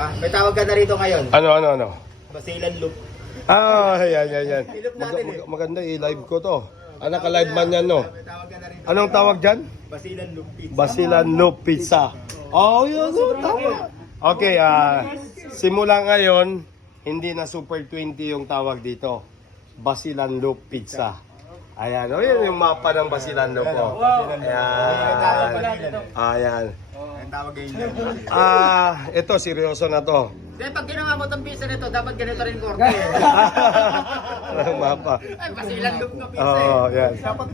Ah, may tawag ka na rito ngayon. Ano? Basilan Loop. Yan. Ilog natin Maganda i-live ko to. Naka-live man yan, no? May tawag ka na rito. Anong tawag dyan? Basilan Loop Pizza. Basilan Loop Pizza. Oh, yun. Tama. Okay, simula ngayon, hindi na Super 20 yung tawag dito. Basilan Loop Pizza. Ayan, yun yung mapa ng Basilan Loop. Oh. Ayan. Ang tawag ngayon. Ito, seryoso na to. Kaya pag ginawa mo itong pizza nito, dapat ganito rin korte. Ang mapa. Ay, Basilan Loop na pizza Oo, yan. Dapat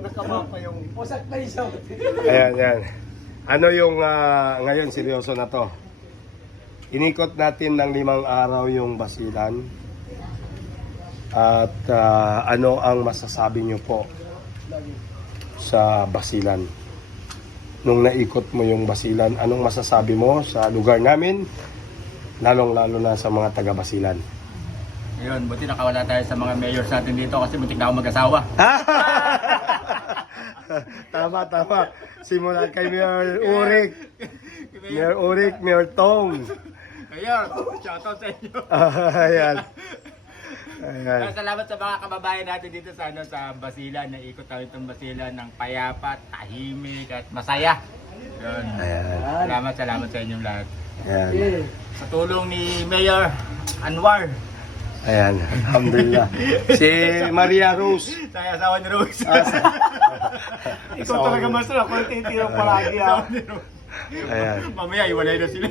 nakamapa yung... Pusak na isaw. Ayan. Ano yung ngayon, seryoso na to. Inikot natin ng 5 araw yung Basilan. At ano ang masasabi nyo po sa Basilan? Nung naikot mo yung Basilan, anong masasabi mo sa lugar namin? Lalong-lalo na sa mga taga-Basilan. Ayun, buti nakawala tayo sa mga mayors natin dito kasi muntik na ako mag-asawa. Tama. Simulan kay Mayor Urik. Mayor Urik, Mayor Tong. Mayor, shoutout sa inyo. Ayan. Salamat sa mga kababayan natin dito sa sa Basilan. Naikot tayo itong Basilan ng payapa, tahimik at masaya. Yun. Ayan. Salamat sa inyong lahat. Ayan. Sa tulong ni Mayor Anwar. Ayan. Alhamdulillah. Si Maria Rose. Sa asawa ni Rose. Ikaw talaga master. Ako titirang palagi ako. Ayan. Mamaya iwalay na sila.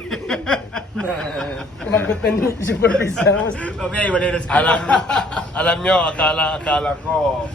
Kumagot na ni Supervisor. Mamaya iwalay na sila. Alam nyo, akala ko